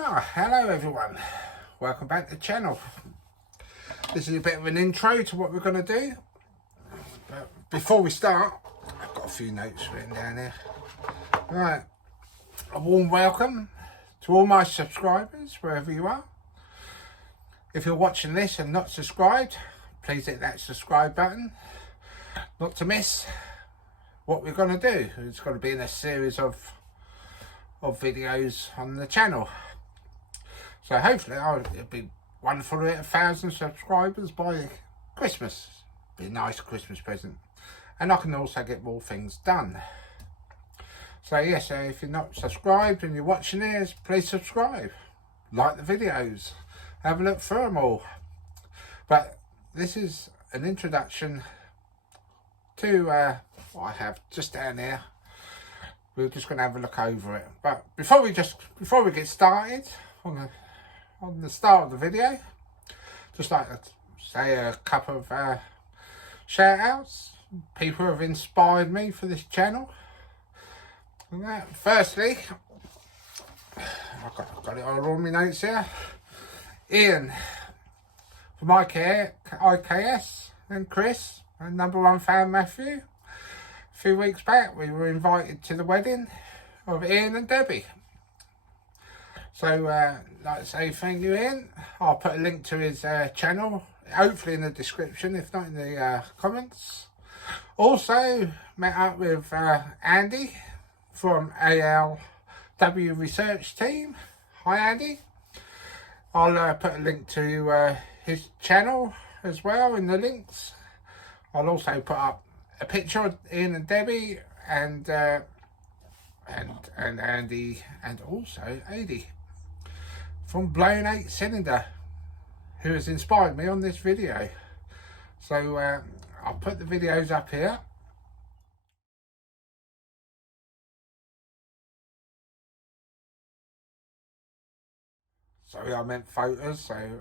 Oh, hello everyone, welcome back to the channel. This is a bit of an intro to what we're going to do, but before we start, I've got a few notes written down here. Right, a warm welcome to all my subscribers wherever you are. If you're watching this and not subscribed, please hit that subscribe button not to miss what we're going to do. It's going to be in a series of videos on the channel. So hopefully it'll be wonderful to hit 1,000 subscribers by Christmas. Be a nice Christmas present. And I can also get more things done. So yes, if you're not subscribed and you're watching this, please subscribe. Like the videos. Have a look through them all. But this is an introduction to what I have just down here. We're just going to have a look over it. But before we get started on the start of the video, just like to say a couple of shout outs, people who have inspired me for this channel. And that, firstly, I've got it all on my notes here. Ian from IKS, and Chris, and number one fan Matthew. A few weeks back we were invited to the wedding of Ian and Debbie. So like to say thank you, Ian. I'll put a link to his channel, hopefully in the description, if not in the comments. Also met up with Andy from ALW research team. Hi Andy. I'll put a link to his channel as well in the links. I'll also put up a picture of Ian and Debbie and Andy and also Adi from Blown 8 Cylinder, who has inspired me on this video. So I'll put the videos up here. Sorry, I meant photos, so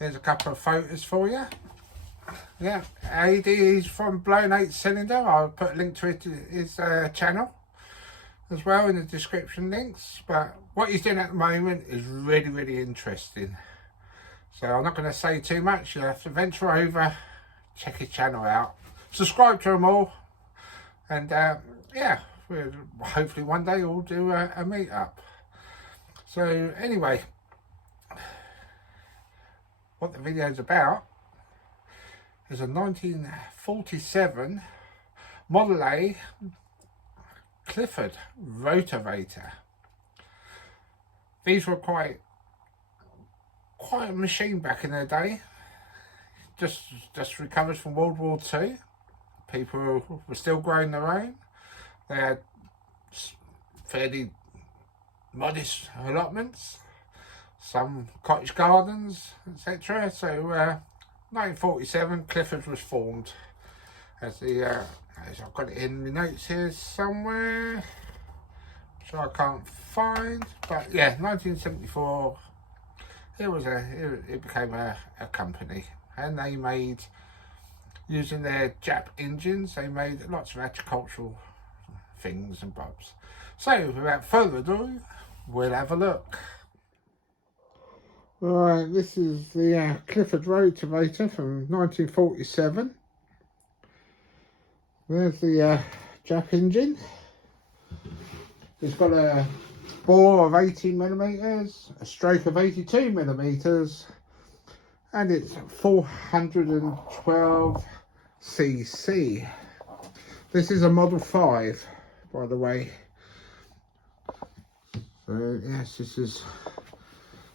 there's a couple of photos for you. Yeah, AD is from Blown 8 Cylinder. I'll put a link to his channel as well in the description links. But what he's doing at the moment is really, really interesting. So I'm not going to say too much. You'll have to venture over, check his channel out, subscribe to them all, and yeah, we'll hopefully one day we'll do a meet up. So anyway, what the video's about is a 1947 Model A Clifford Rotovator. These were quite a machine back in their day. Just recovered from World War II. People were still growing their own. They had fairly modest allotments, some cottage gardens, etc. So 1947, Clifford was formed as I've got it in my notes here somewhere, which I can't find, but yeah, 1974, it became a company, and they made, using their JAP engines, they made lots of agricultural things and bobs. So without further ado, we'll have a look. Right, this is the Clifford Rotovator from 1947. There's the JAP engine. It's got a bore of 18mm, a stroke of 82mm, and it's 412 cc. This is a Model 5, by the way. So yes, this is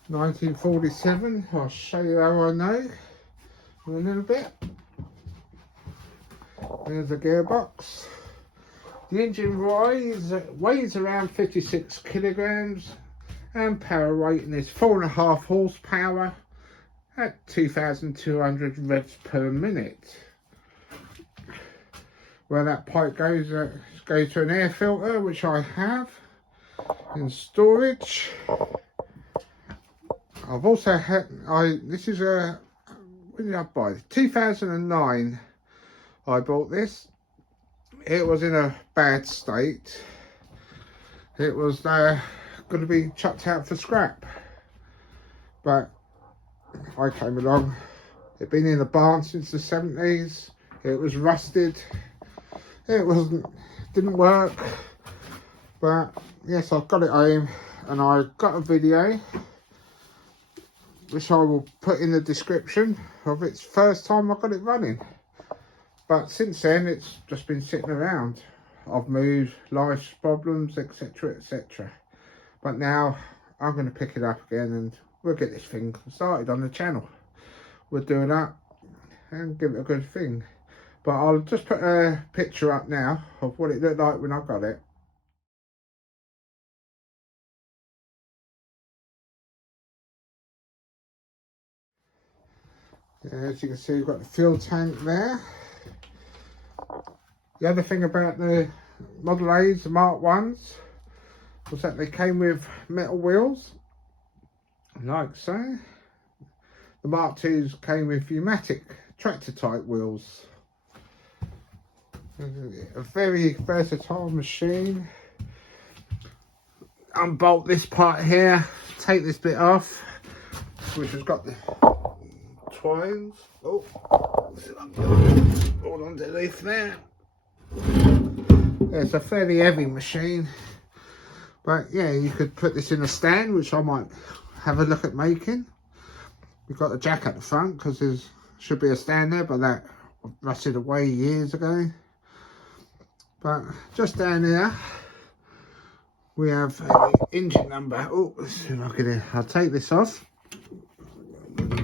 1947. I'll show you how I know in a little bit. There's the gearbox. The engine weighs around 56 kilograms, and power rating is 4.5 horsepower at 2,200 revs per minute. Where that pipe goes to an air filter, which I have in storage. I've also had, this is when did I buy this? 2009 I bought this. It was in a bad state. It was going to be chucked out for scrap. But I came along. It'd been in the barn since the 70s. It was rusted. It didn't work. But yes, I've got it home, and I got a video which I will put in the description of its first time I got it running. But since then it's just been sitting around. I've moved, life problems, etc, etc. But now I'm going to pick it up again and we'll get this thing started on the channel. We'll do it up and give it a good thing. But I'll just put a picture up now of what it looked like when I got it. As you can see, we've got the fuel tank there. The other thing about the Model A's, the Mark 1s, was that they came with metal wheels, like so. The Mark 2s came with pneumatic tractor type wheels. A very versatile machine. Unbolt this part here, take this bit off, which has got the twines. Oh, all underneath there. It's a fairly heavy machine, but yeah, you could put this in a stand, which I might have a look at making. We've got the jack at the front because there should be a stand there, but that rusted away years ago. But just down here we have an engine number. Oh, let's see if I can. I'll take this off.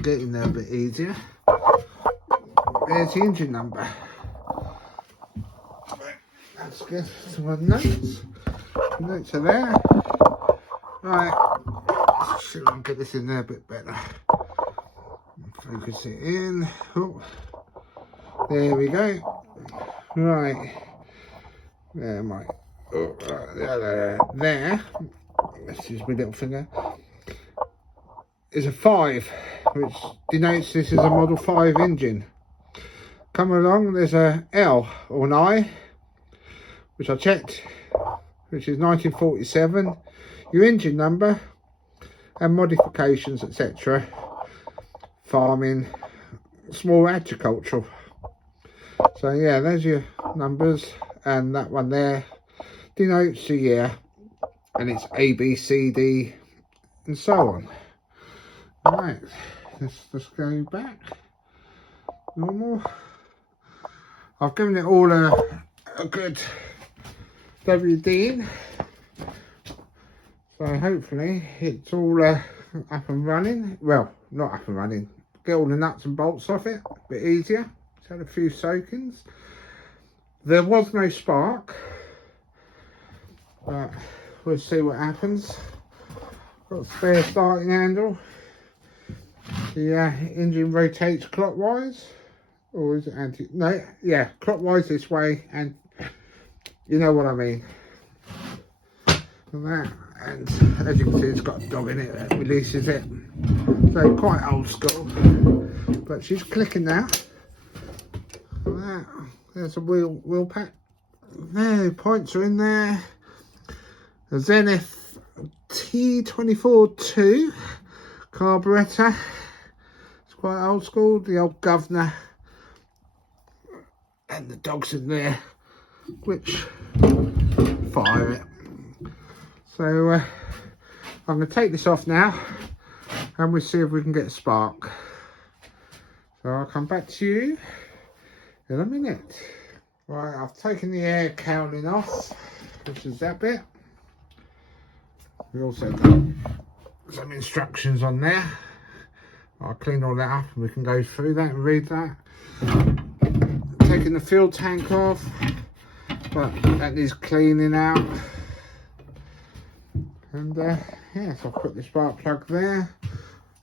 Get in there a bit easier. There's the engine number. That's good. Some notes. Notes are there. Right. Let's see if I can get this in there a bit better. Focus it in. Oh. There we go. Right. There, my. Oh, there. Let's use my little finger. Is a 5, which denotes this is a Model 5 engine. Come along, there's a L or an I, which I checked, which is 1947. Your engine number and modifications, etc. Farming, small agricultural. So yeah, there's your numbers, and that one there denotes the year, and it's A, B, C, D, and so on. Right, let's go back. Normal. I've given it all a good WD-ing. So hopefully it's all up and running. Well, not up and running. Get all the nuts and bolts off it. A bit easier. It's had a few soakings. There was no spark. But we'll see what happens. Got a spare starting handle. The engine rotates clockwise, or is it anti? No, yeah, clockwise this way, and you know what I mean. And that, and as you can see, it's got a dog in it that releases it. So quite old school, but she's clicking now. And that, there's a wheel pack. There, points are in there. A Zenith T24-2 carburettor. Quite old school, the old governor, and the dogs in there which fire it. So I'm going to take this off now and we'll see if we can get a spark. So I'll come back to you in a minute. Right, I've taken the air cowling off, which is that bit. We also got some instructions on there. I'll clean all that up and we can go through that and read that. Taking the fuel tank off, but that needs cleaning out. And yeah, so I'll put the spark plug there.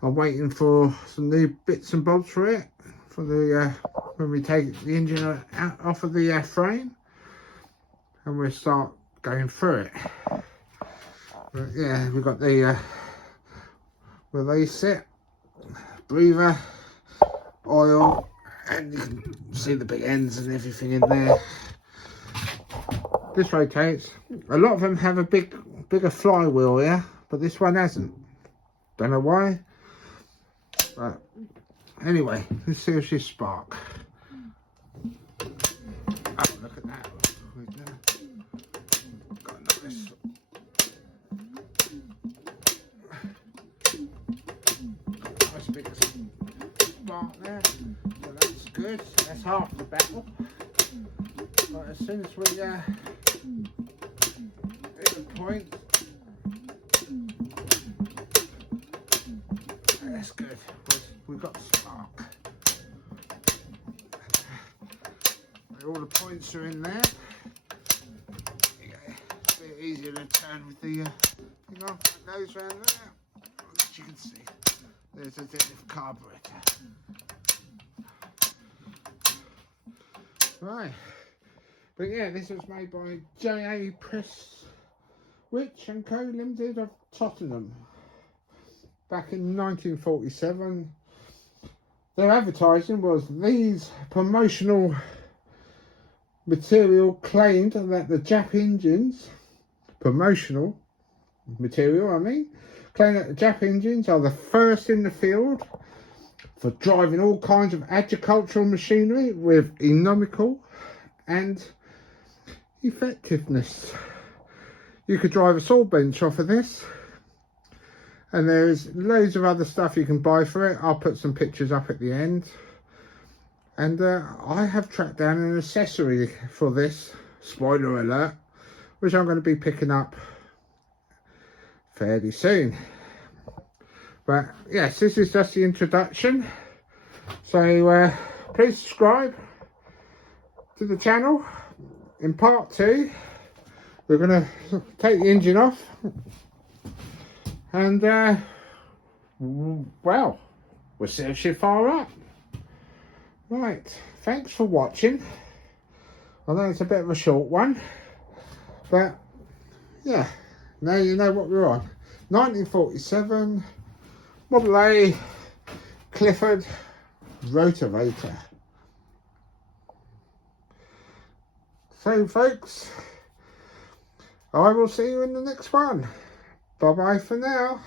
I'm waiting for some new bits and bobs for it, for the when we take the engine out off of the frame, and we'll start going through it. But yeah, we've got the where they sit. Breather, oil, and you can see the big ends and everything in there. This rotates. A lot of them have a bigger flywheel here, but this one hasn't. Don't know why. But anyway, let's see if she's spark. Oh, look at that. Got a nice. Nice big spark there. So that's good. That's half the battle. But as soon as we hit the point, that's good. We've got spark. All the points are in there. It's a bit easier to turn with the thing off. That goes around there. As you can see, there's a bit of carburetor. Right. But yeah, this was made by JAP Witch and Co Limited of Tottenham back in 1947. Their advertising was these promotional material claimed that the JAP engines, promotional material I mean, claimed that the JAP engines are the first in the field for driving all kinds of agricultural machinery with economical and effectiveness. You could drive a saw bench off of this, and there's loads of other stuff you can buy for it. I'll put some pictures up at the end. And I have tracked down an accessory for this, spoiler alert, which I'm going to be picking up fairly soon. But yes, this is just the introduction. So please subscribe to the channel. In part 2, we're going to take the engine off. And, well, we'll see if she's far up. Right, thanks for watching. I know it's a bit of a short one, but yeah, now you know what we're on. 1947 Model A Clifford Rotovator. So folks, I will see you in the next one. Bye bye for now.